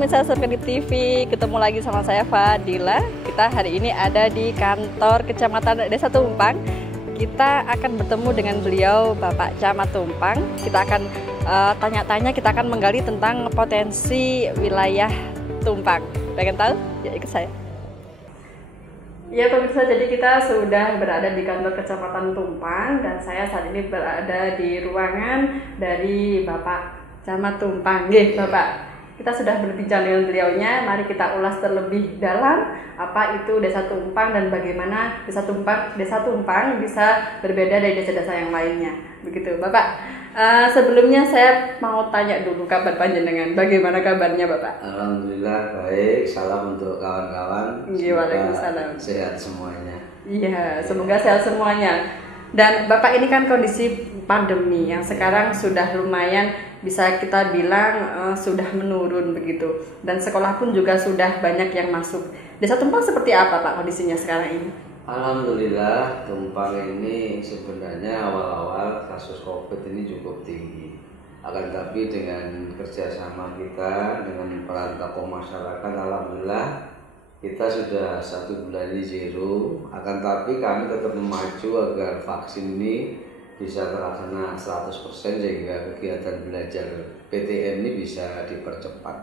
pemirsa Sepedi TV, ketemu lagi sama saya Fadila. Kita hari ini ada di kantor Kecamatan Desa Tumpang. Kita akan bertemu dengan beliau, Bapak Camat Tumpang. Kita akan tanya-tanya, kita akan menggali tentang potensi wilayah Tumpang. Pengen tahu? Ya ikut saya. Ya pemirsa, jadi kita sudah berada di kantor Kecamatan Tumpang dan saya saat ini berada di ruangan dari Bapak Camat Tumpang. Bapak, kita sudah berbincang dengan beliaunya. Mari kita ulas terlebih dalam apa itu Desa Tumpang dan bagaimana Desa Tumpang bisa berbeda dari desa-desa yang lainnya. Begitu, Bapak. Sebelumnya saya mau tanya dulu kabar panjenengan. Bagaimana kabarnya, Bapak? Alhamdulillah baik. Salam untuk kawan-kawan. Waalaikumsalam. Sehat semuanya. Iya, semoga sehat semuanya. Dan Bapak ini kan kondisi pandemi yang sekarang sudah lumayan bisa kita bilang sudah menurun begitu. Dan sekolah pun juga sudah banyak yang masuk. Desa Tumpang seperti apa Pak kondisinya sekarang ini? Alhamdulillah Tumpang ini sebenarnya awal-awal kasus COVID ini cukup tinggi. Akan tapi dengan kerjasama kita dengan peran tokoh masyarakat, alhamdulillah kita sudah 1 bulan ini zero. Akan tapi kami tetap memacu agar vaksin ini bisa terlaksana 100% sehingga kegiatan belajar PTN ini bisa dipercepat.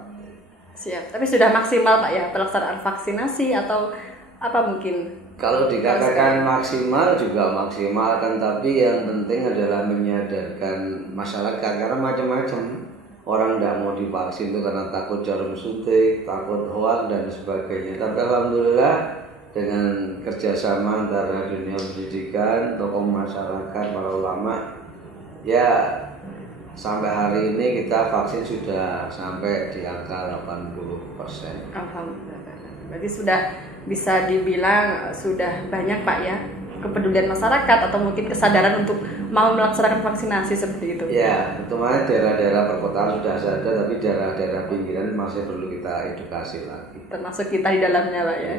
Siap, tapi sudah maksimal Pak ya pelaksanaan vaksinasi atau apa mungkin? Kalau dikatakan maksimal juga maksimal, kan tapi yang penting adalah menyadarkan masyarakat karena macam-macam. Orang tidak mau divaksin itu karena takut jarum suntik, takut hoak dan sebagainya. Tapi alhamdulillah dengan kerjasama antara dunia pendidikan, tokoh masyarakat, para ulama, ya sampai hari ini kita vaksin sudah sampai di angka 80%. Alhamdulillah. Berarti sudah bisa dibilang sudah banyak Pak ya kepedulian masyarakat atau mungkin kesadaran untuk mau melaksanakan vaksinasi seperti itu. Ya, kemarin daerah-daerah perkotaan sudah sadar, tapi daerah-daerah pinggiran masih perlu kita edukasi lagi. Termasuk kita di dalamnya Pak ya.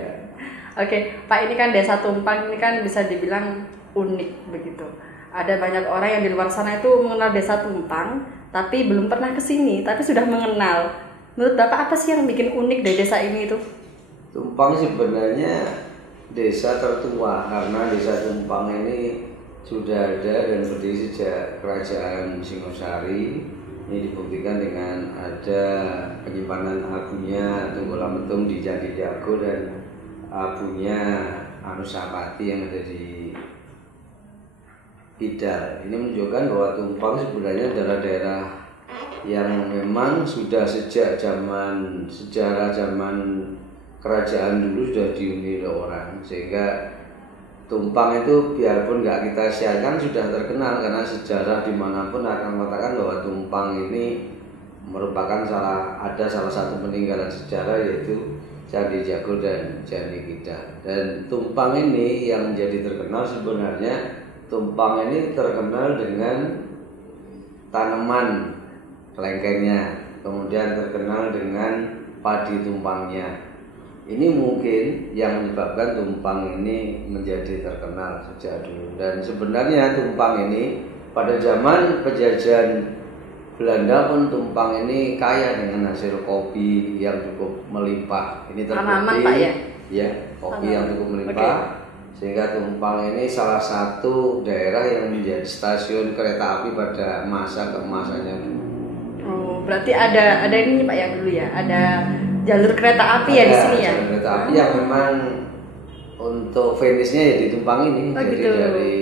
Oke, Pak, ini kan Desa Tumpang ini kan bisa dibilang unik begitu. Ada banyak orang yang di luar sana itu mengenal Desa Tumpang, tapi belum pernah ke sini, tapi sudah mengenal. Menurut Bapak apa sih yang bikin unik dari desa ini itu? Tumpang sebenarnya desa tertua karena Desa Tumpang ini sudah ada dan berdiri sejak Kerajaan Singosari. Ini dibuktikan dengan ada penyimpanan abunya Tunggul Metung di Candi Jago dan abunya Anusapati yang ada di Idal. Ini menunjukkan bahwa Tumpang sebenarnya adalah daerah yang memang sudah sejak zaman sejarah zaman kerajaan dulu sudah dihuni oleh orang, sehingga Tumpang itu biarpun nggak kita siarkan sudah terkenal karena sejarah dimanapun akan mengatakan bahwa Tumpang ini merupakan salah satu peninggalan sejarah yaitu Candi Jago dan Candi Kidal. Dan Tumpang ini yang menjadi terkenal sebenarnya Tumpang ini terkenal dengan tanaman kelengkengnya, kemudian terkenal dengan padi tumpangnya. Ini mungkin yang menyebabkan Tumpang ini menjadi terkenal sejak dulu. Dan sebenarnya Tumpang ini pada zaman penjajahan Belanda pun Tumpang ini kaya dengan hasil kopi yang cukup melimpah. Ini terbukti Pak ya? Ya, kopi yang cukup melimpah. Sehingga Tumpang ini salah satu daerah yang menjadi stasiun kereta api pada masa keemasannya dulu. Oh, berarti ada ini Pak ya dulu ya, ada jalur kereta api ya di sini ya. Jalur kereta api yang memang untuk finishnya ya di Tumpang ini. Jadi gitu. dari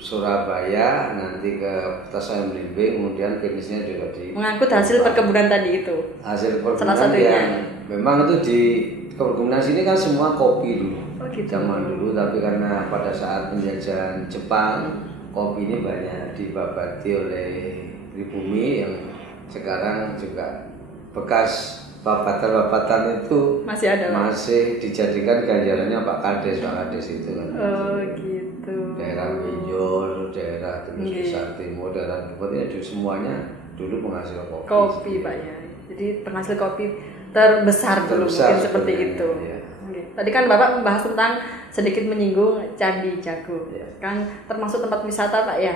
Surabaya nanti ke Tasaya Belimbing, kemudian finishnya juga di mengangkut hasil perkebunan tadi itu. Hasil perkebunan salah satunya. Yang memang itu di perkebunan sini kan semua kopi dulu. Gitu. Zaman dulu, tapi karena pada saat penjajahan Jepang kopi ini banyak dibabati oleh pribumi yang sekarang juga bekas babatan-babatan itu masih dijadikan ganjarannya Pak Kades itu kan. Oh gitu. Daerah Minjol, daerah Teguh Timur, daerah Bupati itu semuanya dulu penghasil kopi. Pak ya. Jadi penghasil kopi terbesar dulu mungkin seperti itu. Ya. Tadi kan Bapak membahas tentang sedikit menyinggung Candi Jago. Kan termasuk tempat wisata Pak ya.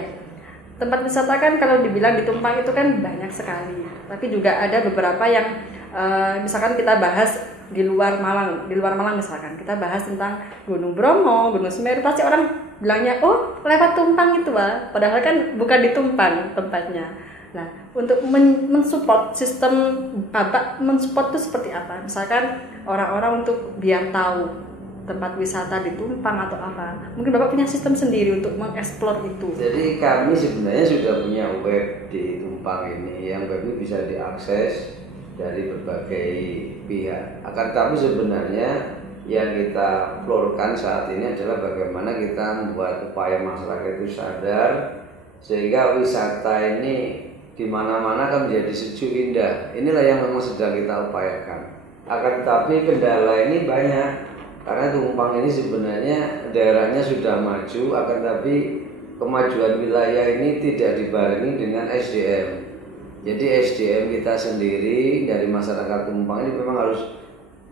Tempat wisata kan kalau dibilang di Tumpang itu kan banyak sekali. Tapi juga ada beberapa yang Misalkan kita bahas di luar Malang misalkan kita bahas tentang Gunung Bromo, Gunung Semeru, pasti orang bilangnya oh lewat Tumpang itu padahal kan bukan di Tumpang tempatnya. Nah, untuk mensupport sistem Bapak mensupport itu seperti apa? Misalkan orang-orang untuk biar tahu tempat wisata di Tumpang atau apa. Mungkin Bapak punya sistem sendiri untuk mengeksplor itu. Jadi kami sebenarnya sudah punya web di Tumpang ini, yang web ini bisa diakses dari berbagai pihak. Akan tetapi sebenarnya yang kita florkan saat ini adalah bagaimana kita membuat upaya masyarakat itu sadar sehingga wisata ini di mana-mana akan menjadi sejuk indah. Inilah yang memang sedang kita upayakan. Akan tetapi kendala ini banyak karena Tumpang ini sebenarnya daerahnya sudah maju, akan tetapi kemajuan wilayah ini tidak dibarengi dengan SDM. Jadi SDM kita sendiri dari masyarakat Tumpang ini memang harus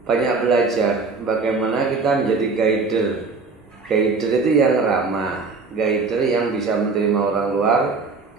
banyak belajar bagaimana kita menjadi guider. Guider itu yang ramah, guider yang bisa menerima orang luar,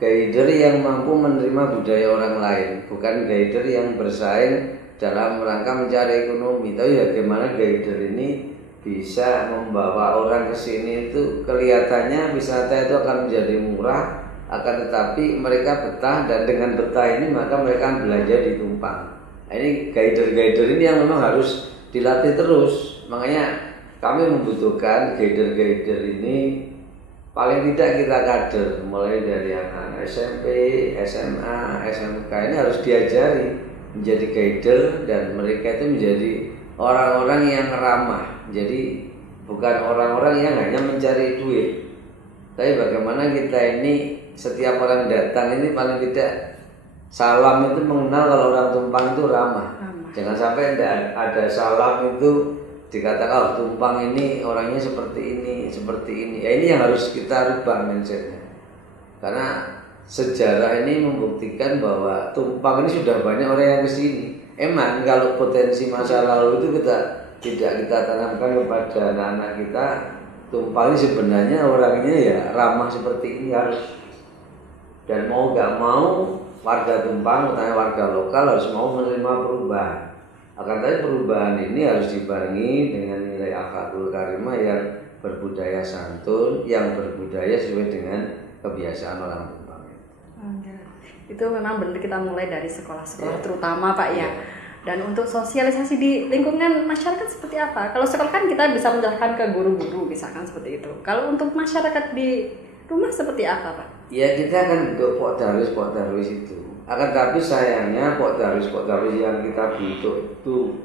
guider yang mampu menerima budaya orang lain, bukan guider yang bersaing dalam rangka mencari ekonomi. Tapi bagaimana guider ini bisa membawa orang ke sini itu kelihatannya wisata itu akan menjadi murah, akan tetapi mereka betah, dan dengan betah ini maka mereka belanja di Tumpang. Ini guider-guider ini yang memang harus dilatih terus. Makanya kami membutuhkan guider-guider ini paling tidak kita kader mulai dari anak SMP, SMA, SMK ini harus diajari menjadi guider, dan mereka itu menjadi orang-orang yang ramah. Jadi bukan orang-orang yang hanya mencari duit, tapi bagaimana kita ini setiap orang datang ini paling tidak salam itu mengenal kalau orang Tumpang itu ramah. Jangan sampai ada salam itu dikatakan oh Tumpang ini orangnya seperti ini. Ya ini yang harus kita rubah mindsetnya. Karena sejarah ini membuktikan bahwa Tumpang ini sudah banyak orang yang kesini. Emang kalau potensi masa lalu itu tidak kita tanamkan kepada anak-anak kita, Tumpang ini sebenarnya orangnya ya ramah seperti ini harus. Dan mau gak mau warga Tumpang, utama warga lokal harus mau menerima perubahan. Akan tetapi perubahan ini harus dibarengi dengan nilai akhlakul karimah yang berbudaya santun, yang berbudaya sesuai dengan kebiasaan orang Tumpang. Itu memang benar kita mulai dari sekolah-sekolah terutama Pak ya. Dan untuk sosialisasi di lingkungan masyarakat seperti apa? Kalau sekolah kan kita bisa menjelaskan ke guru-guru misalkan seperti itu. Kalau untuk masyarakat di rumah seperti apa Pak? Ya kita akan bentuk pokdarwis itu. Akan tapi sayangnya pokdarwis yang kita bentuk itu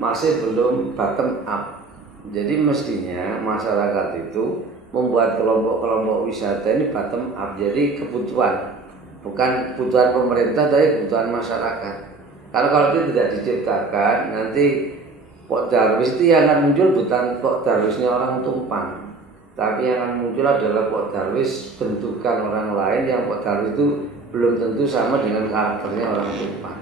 masih belum bottom up. Jadi mestinya masyarakat itu membuat kelompok-kelompok wisata ini bottom up. Jadi kebutuhan, bukan kebutuhan pemerintah tapi kebutuhan masyarakat. Kalau itu tidak diciptakan, nanti pokdarwis itu yang akan muncul bukan pokdarwisnya orang Tumpang, tapi yang akan muncul adalah pokdarwis bentukan orang lain yang pokdarwis itu belum tentu sama dengan karakternya orang Tumpang.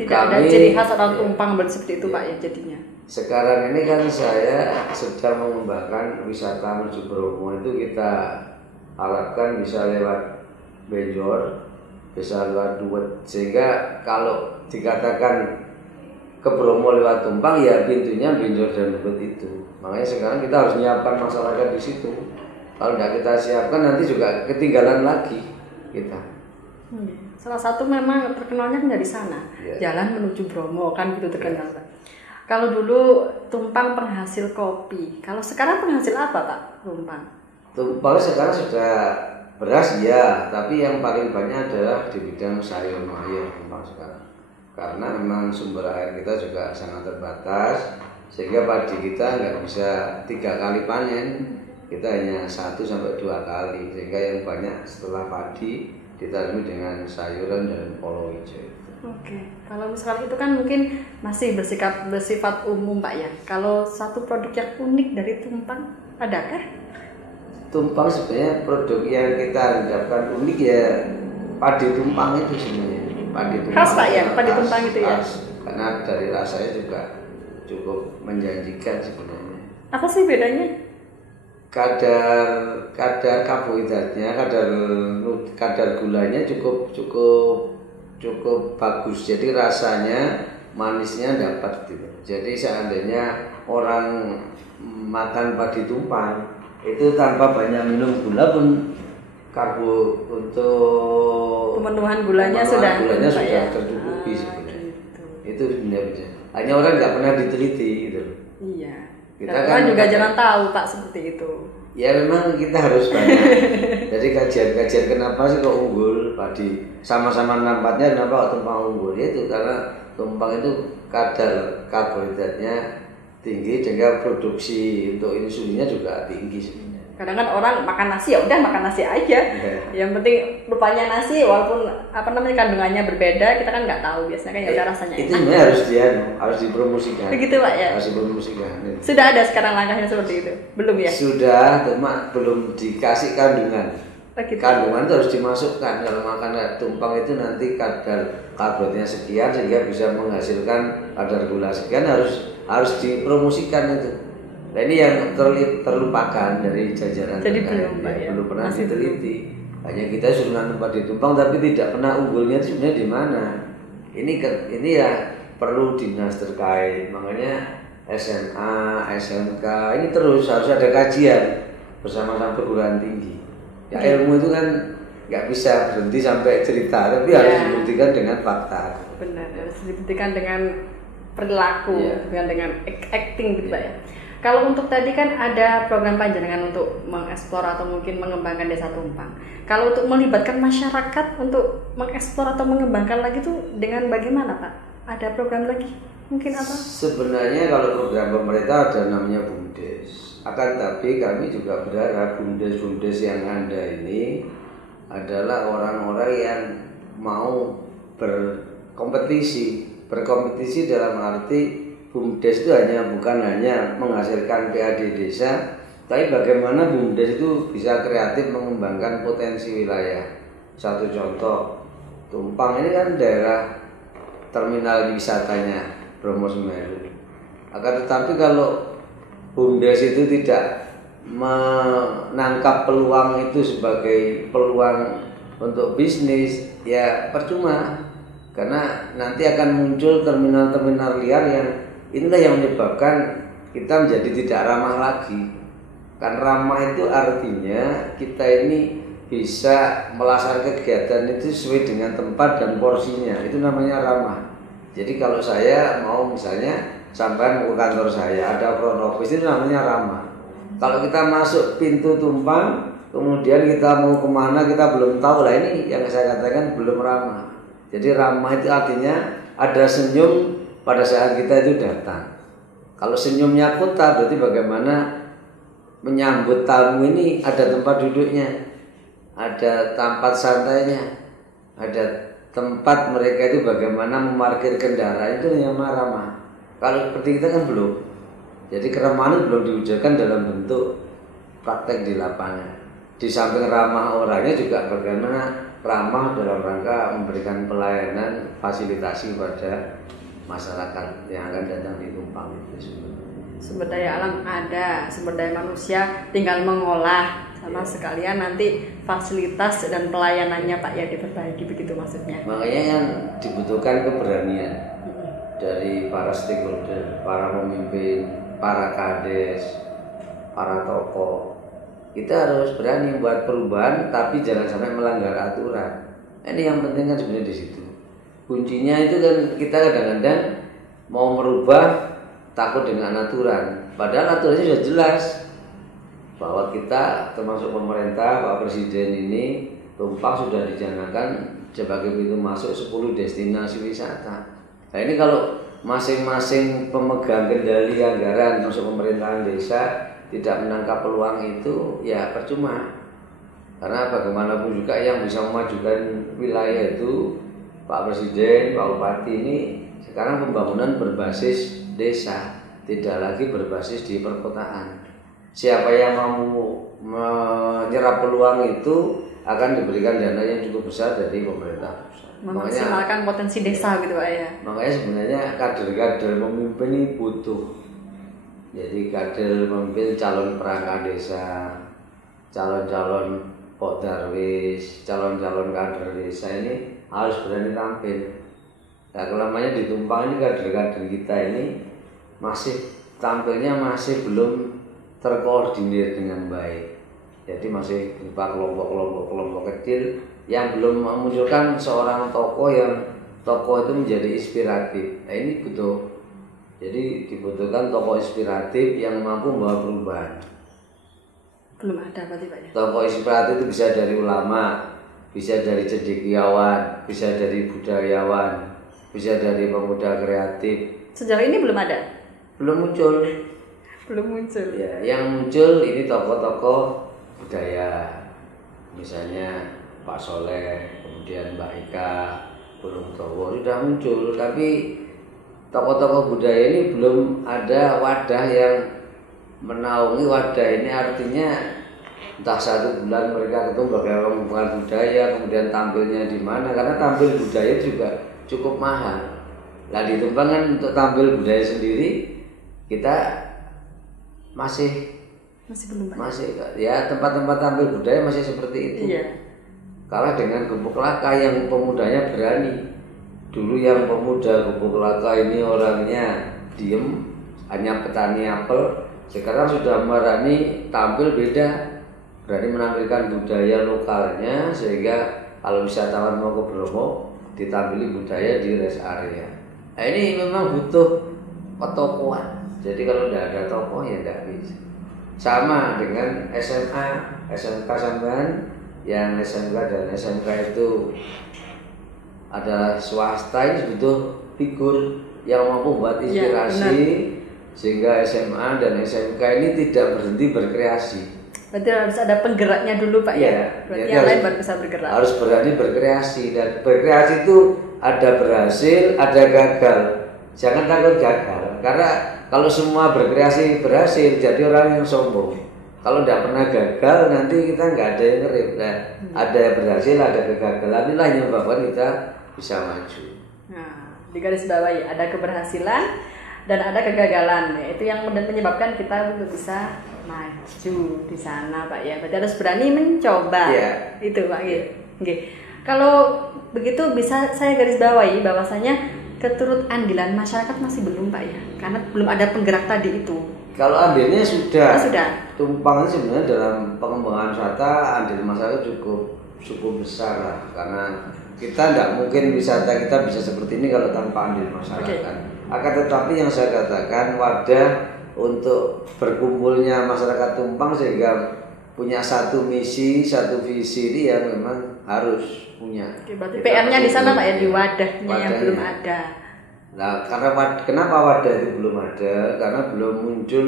Tidak ada ciri khas orang Tumpang seperti itu Pak ya jadinya. Sekarang ini kan saya sedang mengembangkan wisata menuju Bromo, itu kita harapkan bisa lewat Benjor, bisa lewat Duet, sehingga kalau dikatakan ke Bromo lewat Tumpang ya pintunya Benjor dan Duet itu. Makanya sekarang kita harus menyiapkan masyarakat di situ. Kalau tidak kita siapkan nanti juga ketinggalan lagi kita. Salah satu memang terkenalnya kan dari sana, jalan menuju Bromo kan gitu terkenal Pak. Kalau dulu Tumpang penghasil kopi, kalau sekarang penghasil apa Pak Tumpang? Tumpang sekarang sudah beras ya, tapi yang paling banyak adalah di bidang sayur mayur Tumpang sekarang. Karena memang sumber air kita juga sangat terbatas, sehingga padi kita nggak bisa 3 kali panen, kita hanya 1 sampai 2 kali, sehingga yang banyak setelah padi ditanami dengan sayuran dan palawija. Oke, kalau misalkan itu kan mungkin masih bersifat umum Pak ya. Kalau satu produk yang unik dari Tumpang adakah? Tumpang sebenarnya produk yang kita harapkan unik ya padi Tumpang itu sebenarnya. Padi Tumpang. Khas Pak ya, padi Tumpang itu ya. Karena dari rasanya juga cukup menjanjikan sebenarnya. Apa sih bedanya? Kadar karbohidratnya, kadar gulanya cukup cukup bagus. Jadi rasanya manisnya dapat gitu. Jadi seandainya orang makan padi tumpang itu tanpa banyak minum gula pun karbo untuk pemenuhan gulanya sudah tercukupi sebenarnya. Gitu. Itu sebenarnya. Hanya orang nggak pernah diteliti gitu. Iya. Kita kan juga jangan tahu Pak seperti itu. Ya memang kita harus banyak. Jadi kajian-kajian kenapa sih kok unggul padi sama-sama nampaknya kenapa kok tumpang unggul ya itu karena tumpang itu kadar karbohidratnya tinggi sehingga produksi untuk insulinnya juga tinggi sebenarnya. Kadang kan orang makan nasi ya udah makan nasi aja. Yang penting rupanya nasi walaupun kandungannya berbeda kita kan nggak tahu biasanya kan ya udah rasanya itu enak. Harus dipromosikan. Begitu Pak ya. Harus dipromosikan. Sudah ada sekarang langkahnya seperti itu? Belum ya? Sudah, cuma belum dikasih kandungan. Gitu. Kandungan itu harus dimasukkan kalau makan tumpang itu nanti kadar karbohidratnya sekian sehingga bisa menghasilkan kadar gula sekian harus dipromosikan itu. Nah ini yang terlupakan dari jajaran. Jadi belum Pak ya? Belum pernah Masih diteliti. Hanya kita suruh nanam padi tumpang tapi tidak pernah unggulnya itu sebenarnya di mana. Ini ya perlu dinas terkait. Makanya SMA, SMK ini terus harus ada kajian bersama-sama perguruan tinggi. Ya ilmu itu kan nggak bisa berhenti sampai cerita, tapi harus dibuktikan dengan fakta. Benar, harus dibuktikan dengan perilaku, dengan acting gitu Pak ya. Kalau untuk tadi kan ada program panjenengan untuk mengeksplor atau mungkin mengembangkan desa tumpang. Kalau untuk melibatkan masyarakat untuk mengeksplor atau mengembangkan lagi tuh dengan bagaimana Pak? Ada program lagi mungkin apa? Sebenarnya kalau program pemerintah ada namanya BUMDes. Akan tapi kami juga berharap BUMDes yang ada ini adalah orang-orang yang mau berkompetisi dalam arti BUMDes itu bukan hanya menghasilkan PAD desa, tapi bagaimana BUMDes itu bisa kreatif mengembangkan potensi wilayah. Satu contoh, Tumpang ini kan daerah terminal wisatanya Bromo Semeru. Akan tetapi kalau BUMDes itu tidak menangkap peluang itu sebagai peluang untuk bisnis, ya percuma. Karena nanti akan muncul terminal-terminal liar yang inilah yang menyebabkan kita menjadi tidak ramah lagi. Kan ramah itu artinya kita ini bisa melaksanakan kegiatan itu sesuai dengan tempat dan porsinya. Itu namanya ramah. Jadi kalau saya mau misalnya sampai ke kantor saya ada front office itu namanya ramah. Kalau kita masuk pintu tumpang kemudian kita mau kemana kita belum tahu lah, ini yang saya katakan belum ramah. Jadi ramah itu artinya ada senyum pada saat kita itu datang. Kalau senyumnya kota berarti bagaimana menyambut tamu ini ada tempat duduknya, ada tempat santainya, ada tempat mereka itu bagaimana memarkir kendaraan, itu yang ramah. Kalau seperti kita kan belum. Jadi keramahan itu belum diwujudkan dalam bentuk praktek di lapangan. Di samping ramah orangnya juga bagaimana ramah dalam rangka memberikan pelayanan fasilitasi pada masyarakat yang akan datang di Tumpang itu. Sumber daya alam ada, sumber daya manusia tinggal mengolah sama sekalian nanti fasilitas dan pelayanannya Pak ya diperbaiki, begitu maksudnya. Makanya yang dibutuhkan keberanian dari para stakeholder, para pemimpin, para kades, para tokoh. Kita harus berani buat perubahan, tapi jangan sampai melanggar aturan. Ini yang penting kan sebenarnya di situ. Kuncinya itu kan kita kadang-kadang mau merubah takut dengan aturan. Padahal aturannya sudah jelas bahwa kita termasuk pemerintah, Pak Presiden ini Tumpang sudah dicanangkan sebagai pintu masuk 10 destinasi wisata. Nah ini kalau masing-masing pemegang kendali anggaran masuk pemerintahan desa tidak menangkap peluang itu, ya percuma. Karena bagaimanapun juga yang bisa memajukan wilayah itu Pak Presiden, Pak Bupati ini sekarang pembangunan berbasis desa, tidak lagi berbasis di perkotaan. Siapa yang mau menyerap peluang itu akan diberikan dana yang cukup besar dari pemerintah pusat. Memaksimalkan potensi desa gitu Pak ya. Makanya sebenarnya kader-kader pemimpin ini butuh. Jadi kader pemimpin calon perangkat desa, calon-calon Pak Darwis, calon-calon kader desa ini harus berani tampil. Nah, kelamanya di Tumpang ini kader-kader kita ini masih tampilnya masih belum terkoordinir dengan baik. Jadi masih berupa kelompok kecil yang belum memunculkan seorang tokoh itu menjadi inspiratif. Nah, ini butuh. Jadi dibutuhkan tokoh inspiratif yang mampu membawa perubahan. Belum ada berarti Pak ya? Tokoh inspiratif itu bisa dari ulama, bisa dari cendekiawan, bisa dari budayawan, bisa dari pemuda kreatif. Sejauh ini belum ada? Belum muncul. Belum muncul. Ya, yang muncul ini tokoh-tokoh budaya, misalnya Pak Soleh, kemudian Mbak Ika, Gunung Towo sudah muncul, tapi tokoh-tokoh budaya ini belum ada wadah yang menaungi. Wadah ini artinya entah 1 bulan mereka ketemu bagaimana pembukaan budaya, kemudian tampilnya di mana, karena tampil budaya juga cukup mahal. Nah, di Tumpang kan untuk tampil budaya sendiri kita masih belum ya, tempat-tempat tampil budaya masih seperti itu. Iya. Kalah dengan Gubuk Laka yang pemudanya berani. Dulu yang pemuda Gubuk Laka ini orangnya diem, hanya petani apel. Sekarang sudah berani tampil beda, berani menampilkan budaya lokalnya, sehingga kalau wisatawan mau ke Bromo ditampili budaya di rest area. Nah, ini memang butuh petokohan. Jadi kalau tidak ada tokoh ya tidak bisa. Sama dengan SMA, SMK sampean, yang SMK dan SMK itu ada swasta, ini butuh figur yang mampu membuat inspirasi, sehingga SMA dan SMK ini tidak berhenti berkreasi. Berarti harus ada penggeraknya dulu Pak ya? Berarti yang lain baru bisa bergerak. Harus berani berkreasi, dan berkreasi itu ada berhasil, ada gagal. Jangan takut gagal, karena kalau semua berkreasi berhasil, jadi orang yang sombong. Kalau tidak pernah gagal, nanti kita nggak ada yang ngerip. Nah, ada berhasil, ada kegagalan, inilah yang membuat kita bisa maju. Nah, di garis bawahi ada keberhasilan dan ada kegagalan. Itu yang menyebabkan kita bisa maju di sana Pak ya. Berarti harus berani mencoba. Yeah. Itu Pak. Okay. Kalau begitu bisa saya garis bawahi bahwasanya keturut andilan masyarakat masih belum Pak ya, karena belum ada penggerak tadi itu. Kalau andilnya sudah. Sudah. Tumpang sebenarnya dalam pengembangan wisata andil masyarakat cukup besar lah, karena kita tidak mungkin wisata kita bisa seperti ini kalau tanpa andil masyarakat. Okay. Akan tetapi yang saya katakan, wadah untuk berkumpulnya masyarakat Tumpang sehingga punya satu misi, satu visi ini yang memang harus punya. Oke, berarti PR-nya di sana Pak ya, di wadahnya yang belum ada. Nah, kenapa wadah itu belum ada? Karena belum muncul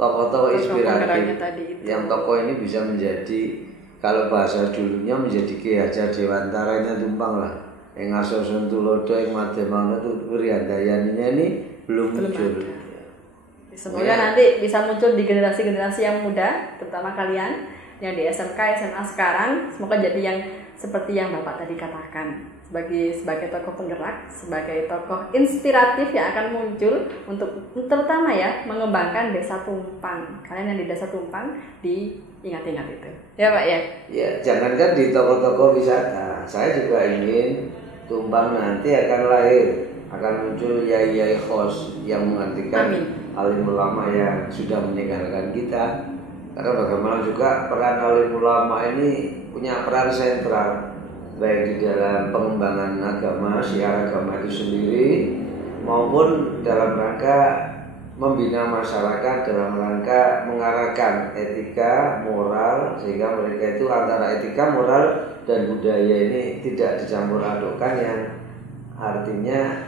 tokoh-tokoh inspiratif yang tokoh ini bisa menjadi, kalau bahasa dulunya menjadi Ki Hajar Dewantaranya Tumpang lah. Yang Arso Suntulodo, yang Mademana itu Wiriandayaninya ini belum muncul. Semoga nanti bisa muncul di generasi-generasi yang muda, terutama kalian yang di SMK, SMA sekarang. Semoga jadi yang seperti yang Bapak tadi katakan, sebagai tokoh penggerak, sebagai tokoh inspiratif yang akan muncul untuk terutama ya mengembangkan Desa Tumpang. Kalian yang di Desa Tumpang diingat-ingat itu, ya Pak ya. Ya, jangankan di tokoh-tokoh wisata, saya juga ingin Tumpang nanti akan lahir, akan muncul yai-yai khos yang menggantikan alim ulama yang sudah meninggalkan kita. Karena bagaimana juga peran alim ulama ini punya peran sentral, baik di dalam pengembangan agama, syiar agama itu sendiri, maupun dalam rangka membina masyarakat, dalam rangka mengarahkan etika, moral, sehingga mereka itu antara etika, moral, dan budaya ini tidak dicampur adukkan, yang artinya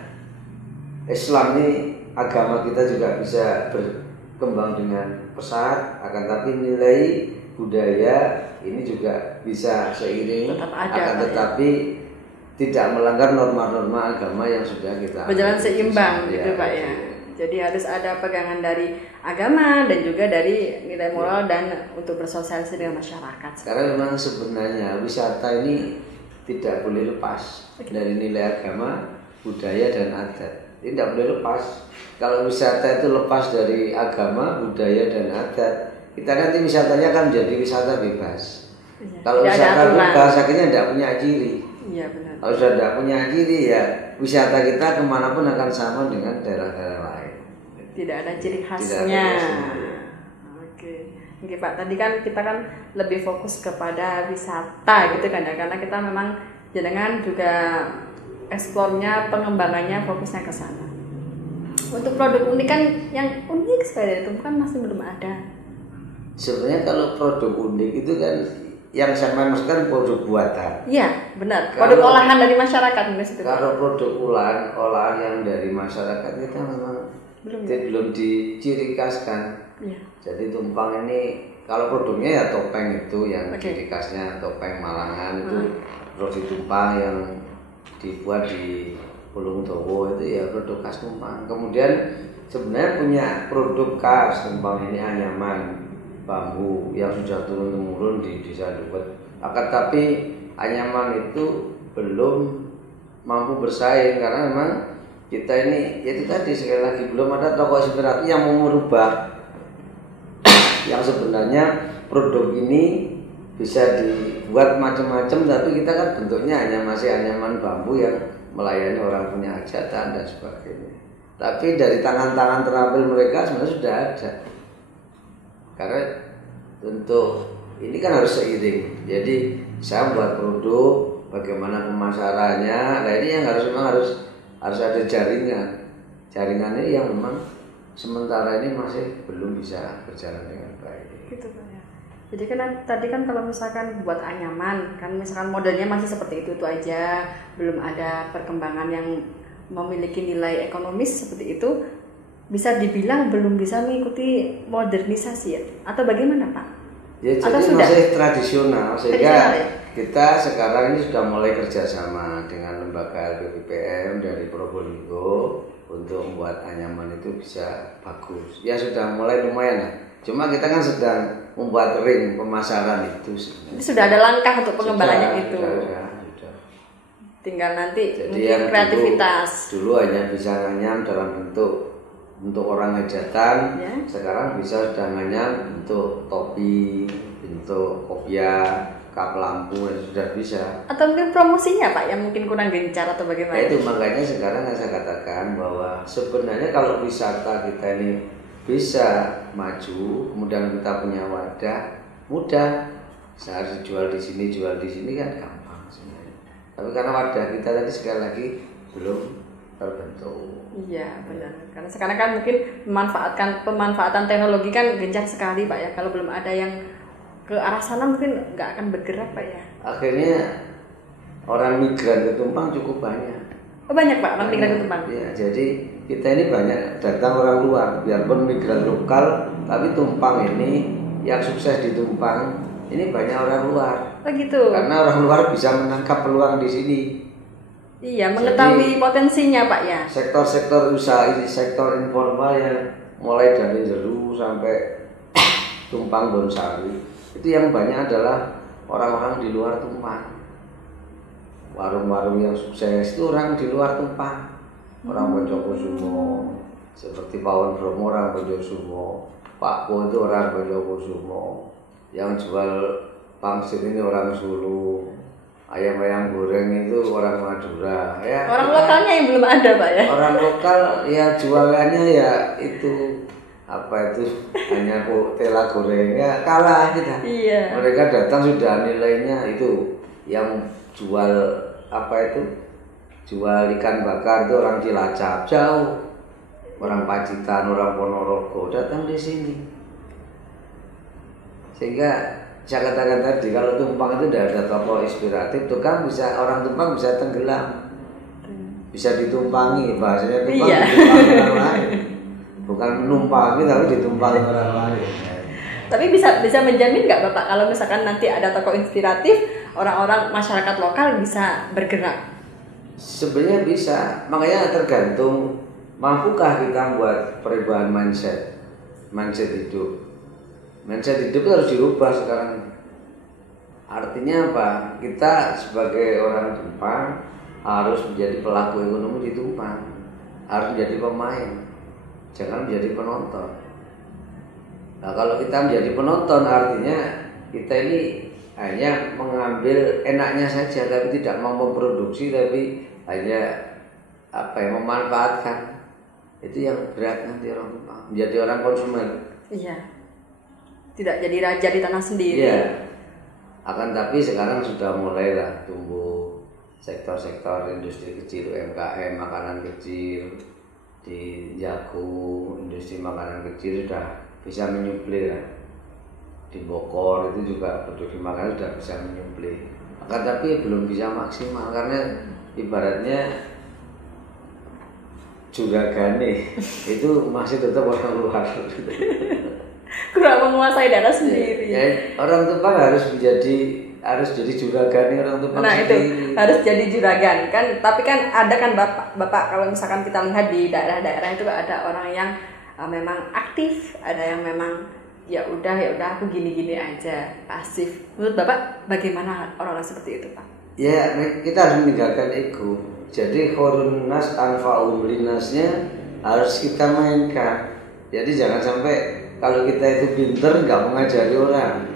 Islam ini agama kita juga bisa berkembang dengan pesat, akan tapi nilai budaya ini juga bisa seiring, akan tetapi tidak melanggar norma-norma agama yang sudah kita berjalan seimbang gitu Pak ya. Jadi harus ada pegangan dari agama dan juga dari nilai moral dan untuk bersosialisasi dengan masyarakat. Karena memang sebenarnya wisata ini tidak boleh lepas dari nilai agama, budaya dan adat. Tidak boleh lepas. Kalau wisata itu lepas dari agama, budaya dan adat, kita nanti wisatanya akan menjadi wisata bebas. Iya, Kalau tidak ada wisata aturan. bebas akhirnya tidak punya ciri. Iya benar. Kalau sudah tidak punya ciri ya wisata kita kemanapun akan sama dengan daerah-daerah lain. Tidak ada ciri Tidak ada khasnya. khasnya. Oke. Oke Pak, tadi kan kita kan lebih fokus kepada wisata gitu kan ya, karena kita memang jenengan juga eksplornya, pengembangannya fokusnya ke sana. Untuk produk unik kan yang unik sekali itu kan masih belum ada. Sebenarnya kalau produk unik itu kan yang saya maksudkan produk buatan. Iya, benar. Kalau- Produk olahan dari masyarakat maksudnya. Kalau produk olahan yang dari masyarakat kita memang belum diciri khaskan. Iya. Jadi tumpang ini kalau produknya ya topeng itu yang Oke. ciri khasnya topeng Malangan itu roti tumpang yang dibuat di Pulung Dowo itu ya produk khas tumpang. Kemudian sebenarnya punya produk khas tumpang ini anyaman bambu yang sudah turun temurun di desa Duwet. Akan tapi anyaman itu belum mampu bersaing karena memang kita ini itu tadi sekali lagi belum ada tokoh inspiratif yang mau merubah yang sebenarnya produk ini bisa dibuat macam-macam tapi kita kan bentuknya hanya masih anyaman bambu yang melayani orang punya hajatan dan sebagainya. Tapi dari tangan-tangan terampil mereka sebenarnya sudah ada. Karena untuk ini kan harus seiring. Jadi saya buat produk, bagaimana pemasarannya. Nah ini yang memang harus ada jaringan. Jaringan ini yang memang sementara ini masih belum bisa berjalan dengan baik. Gitu Pak ya. Jadi kan tadi kan kalau misalkan buat anyaman kan misalkan modelnya masih seperti itu aja, belum ada perkembangan yang memiliki nilai ekonomis seperti itu, bisa dibilang belum bisa mengikuti modernisasi ya atau bagaimana Pak? Ya Atau jadi sudah? masih tradisional sehingga Tradisional, ya? kita sekarang ini sudah mulai kerjasama dengan lembaga LPPPM dari Probolinggo untuk membuat anyaman itu bisa bagus. Ya sudah mulai lumayan lah. Cuma kita kan sedang membuat ring pemasaran itu sebenarnya. Jadi sudah ada langkah untuk pengembangannya itu. Sudah. Tinggal nanti Jadi mungkin yang kreativitas. dulu hanya bisa nganyam dalam bentuk orang hajatan, Ya. sekarang bisa sudah nganyam bentuk topi, bentuk kopiah, kap lampu, sudah bisa. Atau mungkin promosinya Pak yang mungkin kurang gencar atau Nah, bagaimana? itu makanya sekarang yang saya katakan bahwa sebenarnya kalau wisata kita ini bisa maju, kemudian kita punya wadah, mudah. Saya harus jual di sini kan gampang sebenarnya. Tapi karena wadah kita tadi sekali lagi belum terbentuk. Iya benar. Karena sekarang kan mungkin pemanfaatan teknologi kan gencar sekali Pak ya. Kalau belum ada yang ke arah sana mungkin nggak akan bergerak Pak ya. Akhirnya orang migran ke Tumpang cukup banyak. Oh banyak Pak orang migran ke Tumpang. Ya, jadi kita ini banyak datang orang luar, biarpun migran lokal, tapi Tumpang ini yang sukses di Tumpang ini banyak orang luar. Oh gitu. Karena orang luar bisa menangkap peluang di sini. Iya mengetahui potensinya Pak ya. Sektor-sektor usaha ini, sektor informal yang mulai dari Jeru sampai Tumpang Bonsari, itu yang banyak adalah orang-orang di luar Tumpang. Warung-warung yang sukses itu orang di luar Tumpang, orang Bonjokusumo, seperti Pawon Bromo orang Bonjokusumo, Pak Po itu orang Bonjokusumo, yang jual pangsit ini orang Sulu, ayam-ayam goreng itu orang Madura. Ya, Orang lokalnya yang belum ada Pak ya. orang lokal ya jualannya ya itu apa itu hanya tela goreng ya kalah kita. Iya. Mereka datang sudah nilainya itu yang jual apa itu jual ikan bakar itu orang Cilacap jauh, orang Pacitan, orang Ponorogo datang di sini. Sehingga saya katakan tadi kalau Tumpang itu tidak ada tokoh inspiratif, tuh kan bisa orang Tumpang bisa tenggelam, bisa ditumpangi bahasanya Tumpang Iya. ditumpangi orang lain, bukan menumpangi tapi ditumpangi orang lain. Tapi bisa menjamin nggak Bapak kalau misalkan nanti ada tokoh inspiratif, orang-orang masyarakat lokal bisa bergerak? Sebenarnya bisa, makanya tergantung mampukah kita buat perubahan mindset hidup. Mindset hidup itu harus dirubah sekarang. Artinya apa? Kita sebagai orang Tumpang harus menjadi pelaku ekonomi di Tumpang, harus menjadi pemain, jangan menjadi penonton. Nah kalau kita menjadi penonton artinya kita ini hanya mengambil enaknya saja, tapi tidak mau memproduksi, tapi hanya memanfaatkan. Itu yang berat nanti orang tua, menjadi orang konsumen. Iya. Tidak jadi raja di tanah sendiri. Iya. Akan tapi sekarang sudah mulailah tumbuh sektor-sektor industri kecil, UMKM, makanan kecil di Jagung, industri makanan kecil sudah bisa menyuplai lah. Di Bogor itu juga produksi makanan sudah bisa menyuplai. Akan tapi belum bisa maksimal karena ibaratnya juragane itu masih tetap orang luar. Kurang menguasai dana sendiri. Ya, orang Tumpang harus jadi juragan orang Tumpang Nah sendiri. itu harus jadi juragan kan, tapi kan ada kan bapak kalau misalkan kita lihat di daerah-daerah itu ada orang yang memang aktif, ada yang memang ya udah aku gini-gini aja pasif. Menurut bapak bagaimana orang-orang seperti itu pak? Ya kita harus meninggalkan ego. Jadi khorun nas anfa'um linasnya harus kita mainkan. Jadi jangan sampai kalau kita itu pinter nggak mengajari orang.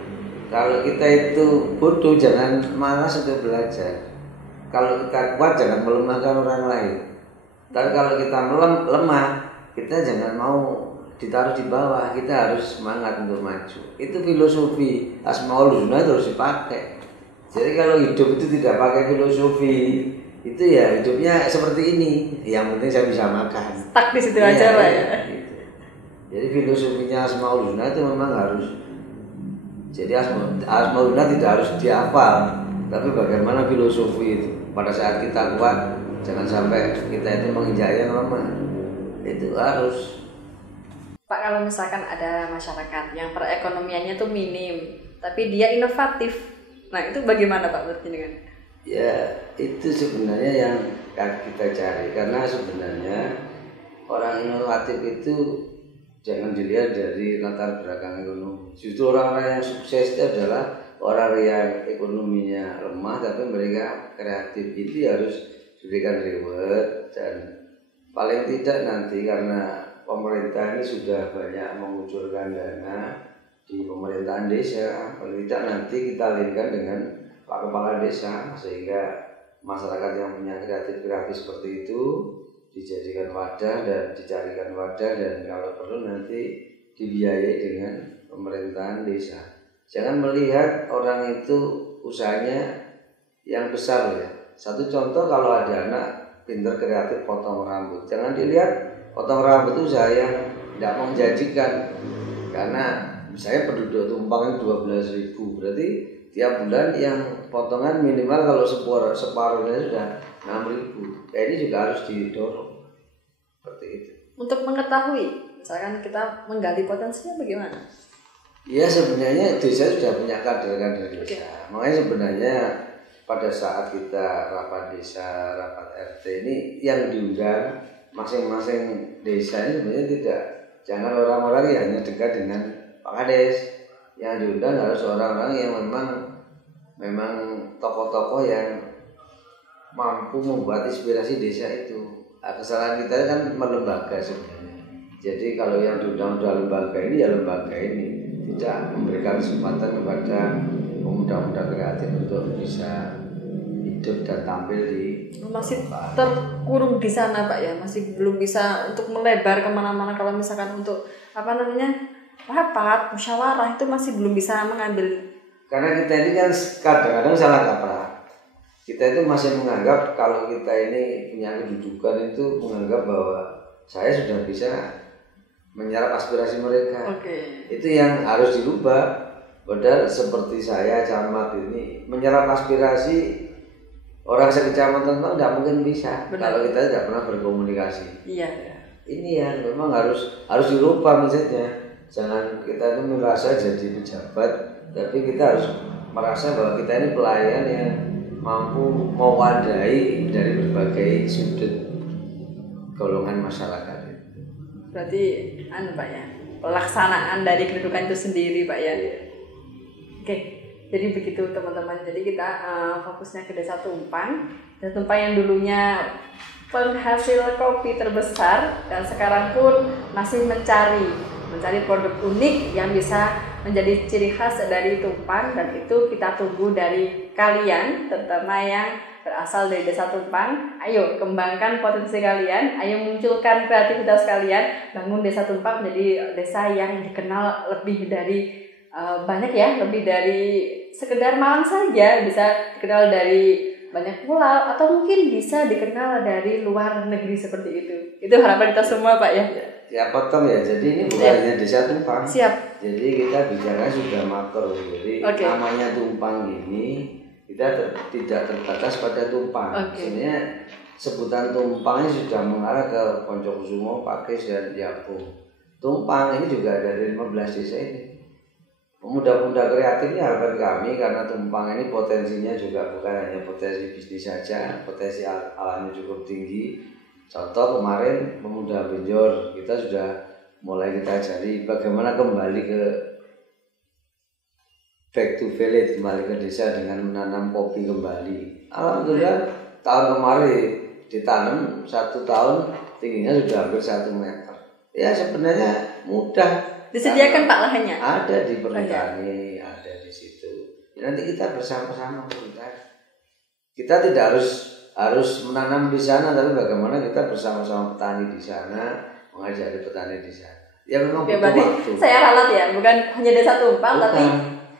Kalau kita itu bodoh jangan malas untuk belajar. Kalau kita kuat jangan melemahkan orang lain. Tapi kalau kita lemah, kita jangan mau ditaruh di bawah. Kita harus semangat untuk maju. Itu filosofi Asmaul Husna harus dipakai. Jadi kalau hidup itu tidak pakai filosofi, itu ya hidupnya seperti ini. Yang penting saya bisa makan. Stuck di situ aja pak ya. Gitu. Jadi filosofinya Asmaul Husna itu memang harus. Jadi Asmaul Husna tidak harus dihafal, tapi bagaimana filosofi itu. Pada saat kita kuat, jangan sampai kita itu menginjak yang lemah. Itu harus. Pak, kalau misalkan ada masyarakat yang perekonomiannya tuh minim, tapi dia inovatif, nah itu bagaimana Pak berarti dengan? Ya itu sebenarnya yang kita cari, karena sebenarnya orang inovatif itu jangan dilihat dari latar belakang ekonomi. Justru orang-orang yang sukses itu adalah orang yang ekonominya lemah tapi mereka kreatif. Itu harus diberikan reward, dan paling tidak nanti karena pemerintah ini sudah banyak mengucurkan dana di pemerintahan desa, paling tidak nanti kita linkkan dengan Pak Kepala Desa sehingga masyarakat yang punya kreatif seperti itu dijadikan wadah dan dicarikan wadah, dan kalau perlu nanti dibiayai dengan pemerintahan desa. Jangan melihat orang itu usahanya yang besar ya. Satu contoh, kalau ada anak pintar kreatif potong rambut, jangan dilihat potong rambut itu usaha yang tidak menjanjikan, karena saya penduduk Tumpang 12.000, berarti tiap bulan yang potongan minimal kalau separuhnya sudah 6.000. Ini juga harus didorong seperti itu. Untuk mengetahui, misalkan kita menggali potensinya bagaimana? Ya sebenarnya desa sudah punya kader-kader desa. Makanya sebenarnya pada saat kita rapat desa, rapat RT ini yang diundang masing-masing desa ini sebenarnya tidak, jangan orang-orang yang hanya dekat dengan Pak Kades. Yang diundang harus orang-orang yang memang tokoh-tokoh yang mampu membuat inspirasi desa itu. Kesalahan kita kan melembaga sebenarnya. Jadi kalau yang diundang sudah lembaga ini ya lembaga ini tidak memberikan kesempatan kepada pemuda-pemuda kreatif untuk bisa hidup dan tampil di masih terkurung di sana Pak ya, masih belum bisa untuk melebar kemana-mana. Kalau misalkan untuk rapat, musyawarah itu masih belum bisa mengambil. Karena kita ini kan kadang-kadang salah kaprah. Kita itu masih menganggap kalau kita ini punya kedudukan itu menganggap bahwa saya sudah bisa menyerap aspirasi mereka. Itu yang harus dirubah. Padahal seperti saya camat ini menyerap aspirasi orang sekecamatan tidak mungkin bisa. Benar. Kalau kita tidak pernah berkomunikasi. Iya. Ini yang memang harus dirubah misalnya. Jangan kita itu merasa jadi pejabat, tapi kita harus merasa bahwa kita ini pelayan yang mampu mewadahi dari berbagai sudut golongan masyarakat. Berarti Pak ya, pelaksanaan dari kedudukan itu sendiri Pak ya. Oke, jadi begitu teman-teman. Jadi kita fokusnya ke Desa Tumpang. Desa Tumpang yang dulunya penghasil kopi terbesar dan sekarang pun masih mencari produk unik yang bisa menjadi ciri khas dari Tumpang, dan itu kita tunggu dari kalian, terutama yang berasal dari Desa Tumpang. Ayo kembangkan potensi kalian, ayo munculkan kreativitas kalian, bangun Desa Tumpang menjadi desa yang dikenal lebih dari banyak ya, lebih dari sekedar Malang saja, bisa dikenal dari banyak pulau, atau mungkin bisa dikenal dari luar negeri seperti itu. Itu harapan kita semua, Pak ya. Ya potong ya, jadi ini bukan hanya Desa Tumpang. Siap. Jadi kita bicara sudah makro. Jadi namanya Tumpang ini kita tidak terbatas pada Tumpang. Sebenarnya sebutan Tumpang ini sudah mengarah ke Poncokusumo, Pakis, dan Yapo. Tumpang ini juga ada di 15 desa ini. Pemuda-pemuda kreatif ini harapan kami, karena Tumpang ini potensinya juga bukan hanya potensi bisnis saja, potensi alamnya cukup tinggi. Contoh kemarin pemuda Benjor, kita sudah mulai kita ajari bagaimana kembali ke back to village, kembali ke desa dengan menanam kopi kembali. Alhamdulillah tahun kemarin ditanam 1 tahun tingginya sudah hampir 1 meter. Ya sebenarnya mudah. Disediakan Pak lahannya? Ada di Perhutani, ada di situ. Ya, nanti kita bersama-sama kita tidak harus menanam di sana, tapi bagaimana kita bersama-sama petani di sana, mengajari petani di sana. Ya memang butuh waktu. Saya ralat ya, bukan hanya Desa Tumpang, tapi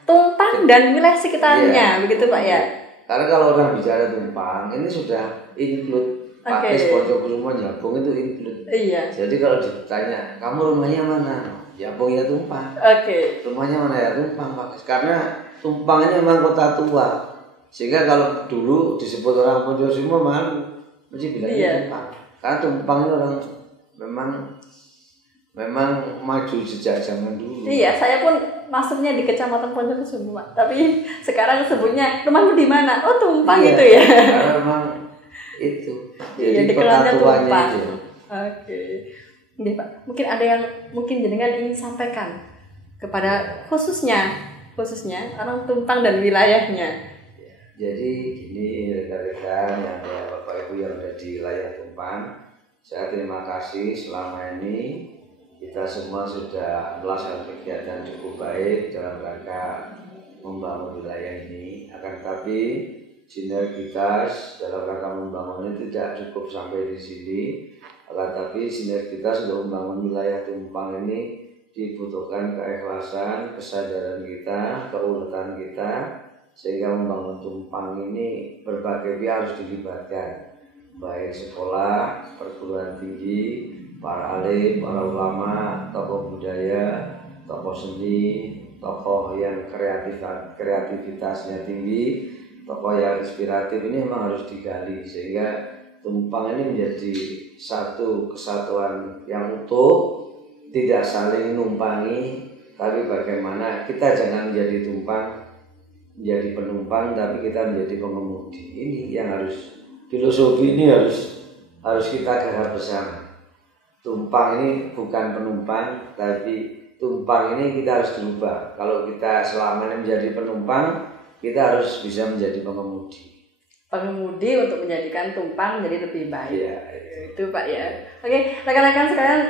Tumpang dan wilayah sekitarnya, begitu Pak ya. Karena kalau orang bicara Tumpang, ini sudah include Pakis, Poncokusumo, Jabung itu include. Iya. Jadi kalau ditanya, kamu rumahnya mana? Jabung ya Tumpang. Rumahnya mana ya Tumpang, Pakis. Karena Tumpang ini memang kota tua. Sehingga kalau dulu disebut orang Poncokusumo malu, mesti bilangnya Tumpang. Karena Tumpang ini orang memang maju sejak zaman dulu. Iya, saya pun masuknya di Kecamatan Poncokusumo, tapi sekarang sebutnya rumahmu di mana? Oh, Tumpang itu ya. Karena memang itu. Jadi kota tuanya itu. Oke, Pak. Mungkin ada yang jenengan ingin sampaikan kepada khususnya orang Tumpang dan wilayahnya. Jadi gini rekan-rekan yang Bapak Ibu yang ada di wilayah Tumpang, saya terima kasih selama ini kita semua sudah melaksanakan kegiatan cukup baik dalam rangka membangun wilayah ini. Akan tetapi sinergitas dalam rangka membangun ini tidak cukup sampai di sini. Akan tetapi sinergitas untuk membangun wilayah Tumpang ini dibutuhkan keikhlasan, kesadaran kita, keuletan kita, sehingga membangun Tumpang ini berbagai pihak harus dilibatkan, baik sekolah, perguruan tinggi, para alim, para ulama, tokoh budaya, tokoh seni, tokoh yang kreativitasnya tinggi, tokoh yang inspiratif ini memang harus digali sehingga Tumpang ini menjadi satu kesatuan yang utuh, tidak saling numpangi, tapi bagaimana kita jangan menjadi menjadi penumpang, tapi kita menjadi pengemudi. Ini yang harus, filosofi ini harus kita garap bersama. Tumpang ini bukan penumpang, tapi Tumpang ini kita harus berubah. Kalau kita selama ini menjadi penumpang, kita harus bisa menjadi pengemudi untuk menjadikan Tumpang menjadi lebih baik. Ya, itu Pak ya. Oke, rekan-rekan sekalian,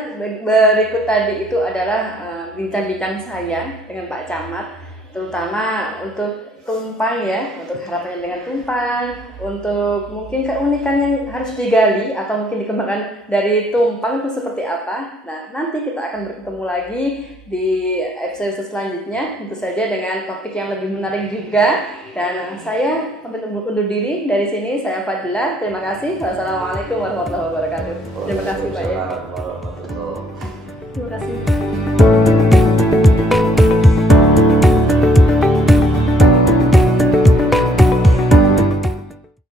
berikut tadi itu adalah bincang-bincang saya dengan Pak Camat, terutama untuk Tumpang ya, untuk harapannya dengan Tumpang, untuk mungkin keunikan yang harus digali atau mungkin dikembangkan dari Tumpang itu seperti apa. Nah, nanti kita akan bertemu lagi di episode selanjutnya, tentu saja dengan topik yang lebih menarik juga. Dan saya pamit undur diri dari sini, saya Fadila. Terima kasih. Wassalamualaikum warahmatullahi wabarakatuh. Terima kasih Pak ya. Terima kasih.